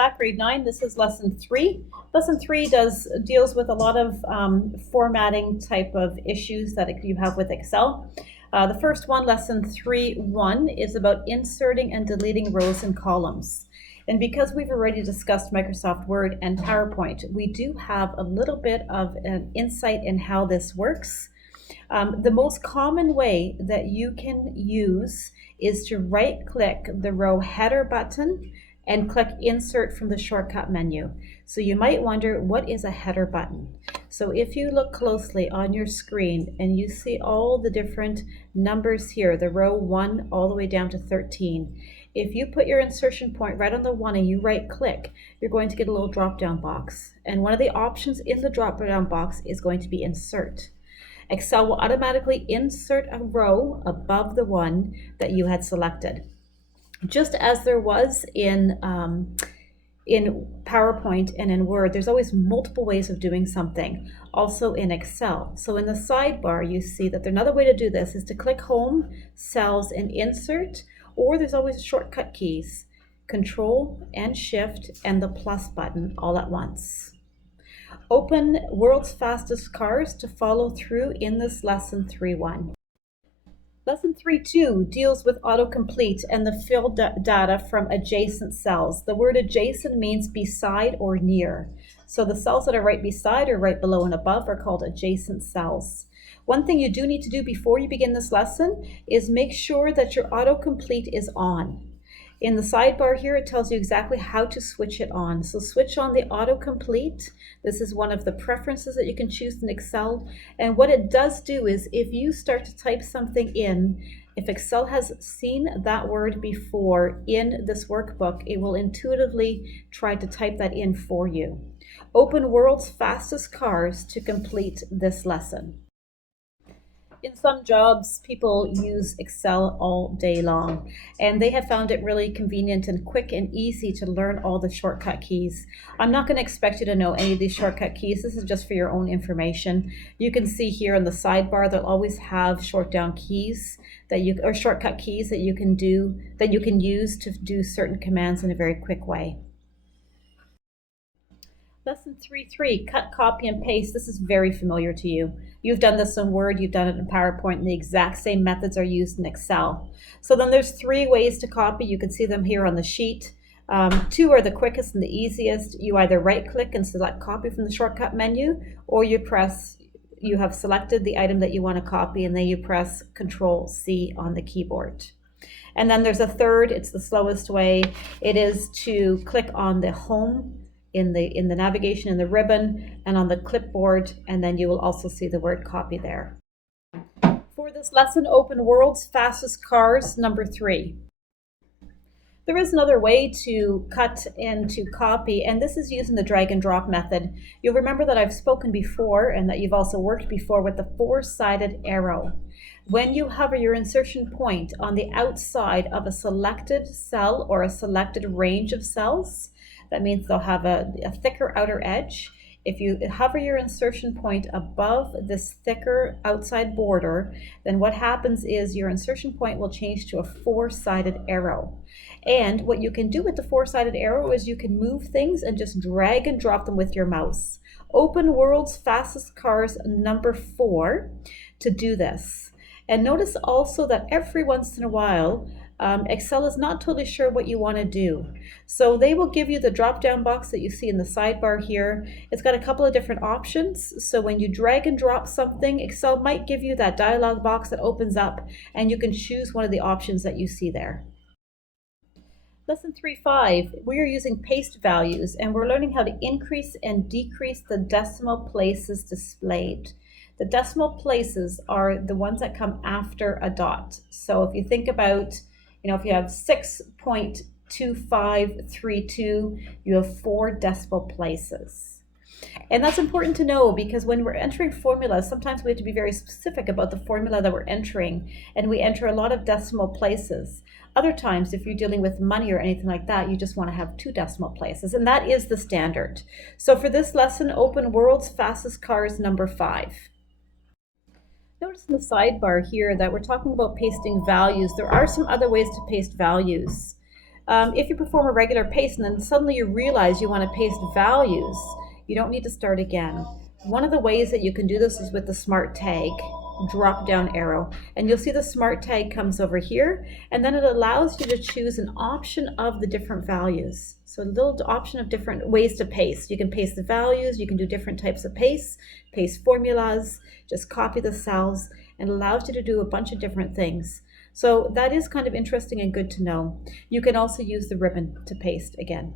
back, grade 9. This is lesson 3. Lesson 3 deals with a lot of formatting type of issues that you have with Excel. The first one, lesson 3.1, is about inserting and deleting rows and columns. And because we've already discussed Microsoft Word and PowerPoint, we do have a little bit of an insight in how this works. The most common way that you can use is to right-click the row header button and click Insert from the shortcut menu. So you might wonder, what is a header button? So if you look closely on your screen and you see all the different numbers here, the row 1 all the way down to 13, if you put your insertion point right on the 1 and you right-click, you're going to get a little drop-down box. And one of the options in the drop-down box is going to be Insert. Excel will automatically insert a row above the one that you had selected. Just as there was in PowerPoint and in Word, there's always multiple ways of doing something, also in Excel. So in the sidebar, you see that another way to do this is to click Home, Cells, and Insert, or there's always shortcut keys, Control and Shift and the plus button all at once. Open World's Fastest Cars to follow through in this lesson 3.1. Lesson 3.2 deals with autocomplete and the filled data from adjacent cells. The word adjacent means beside or near. So the cells that are right beside or right below and above are called adjacent cells. One thing you do need to do before you begin this lesson is make sure that your autocomplete is on. In the sidebar here, it tells you exactly how to switch it on. So switch on the autocomplete. This is one of the preferences that you can choose in Excel. And what it does do is if you start to type something in, if Excel has seen that word before in this workbook, it will intuitively try to type that in for you. Open World's Fastest Cars to complete this lesson. In some jobs, people use Excel all day long, and they have found it really convenient and quick and easy to learn all the shortcut keys. I'm not going to expect you to know any of these shortcut keys. This is just for your own information. You can see here in the sidebar, they'll always have shortcut keys or shortcut keys that you can use to do certain commands in a very quick way. Lesson 3.3, cut, copy, and paste. This is very familiar to you. You've done this in Word, you've done it in PowerPoint, and the exact same methods are used in Excel. So then there's 3 ways to copy. You can see them here on the sheet. 2 are the quickest and the easiest. You either right-click and select copy from the shortcut menu, or you have selected the item that you want to copy, and then you press Control-C on the keyboard. And then there's a third, it's the slowest way. It is to click on the Home in the navigation in the ribbon and on the clipboard, and then you will also see the word copy there. For this lesson, open World's Fastest Cars number 3. There is another way to cut and to copy, and this is using the drag and drop method. You'll remember that I've spoken before and that you've also worked before with the 4-sided arrow. When you hover your insertion point on the outside of a selected cell or a selected range of cells, that means they'll have a thicker outer edge. If you hover your insertion point above this thicker outside border, then what happens is your insertion point will change to a 4-sided arrow. And what you can do with the 4-sided arrow is you can move things and just drag and drop them with your mouse. Open World's Fastest Cars number 4 to do this. And notice also that every once in a while, Excel is not totally sure what you want to do. So they will give you the drop-down box that you see in the sidebar here. It's got a couple of different options. So when you drag and drop something, Excel might give you that dialog box that opens up, and you can choose one of the options that you see there. Lesson 3.5, we are using paste values, and we're learning how to increase and decrease the decimal places displayed. The decimal places are the ones that come after a dot. So if you think about, if you have 6.2532, you have 4 decimal places. And that's important to know because when we're entering formulas, sometimes we have to be very specific about the formula that we're entering, and we enter a lot of decimal places. Other times, if you're dealing with money or anything like that, you just want to have 2 decimal places, and that is the standard. So for this lesson, open World's Fastest Cars number 5. Notice in the sidebar here that we're talking about pasting values. There are some other ways to paste values. If you perform a regular paste and then suddenly you realize you want to paste values, you don't need to start again. One of the ways that you can do this is with the smart tag drop down arrow, and you'll see the smart tag comes over here, and then it allows you to choose an option of the different values. So a little option of different ways to paste. You can paste the values, you can do different types of paste formulas, just copy the cells, and allows you to do a bunch of different things. So that is kind of interesting and good to know. You can also use the ribbon to paste again.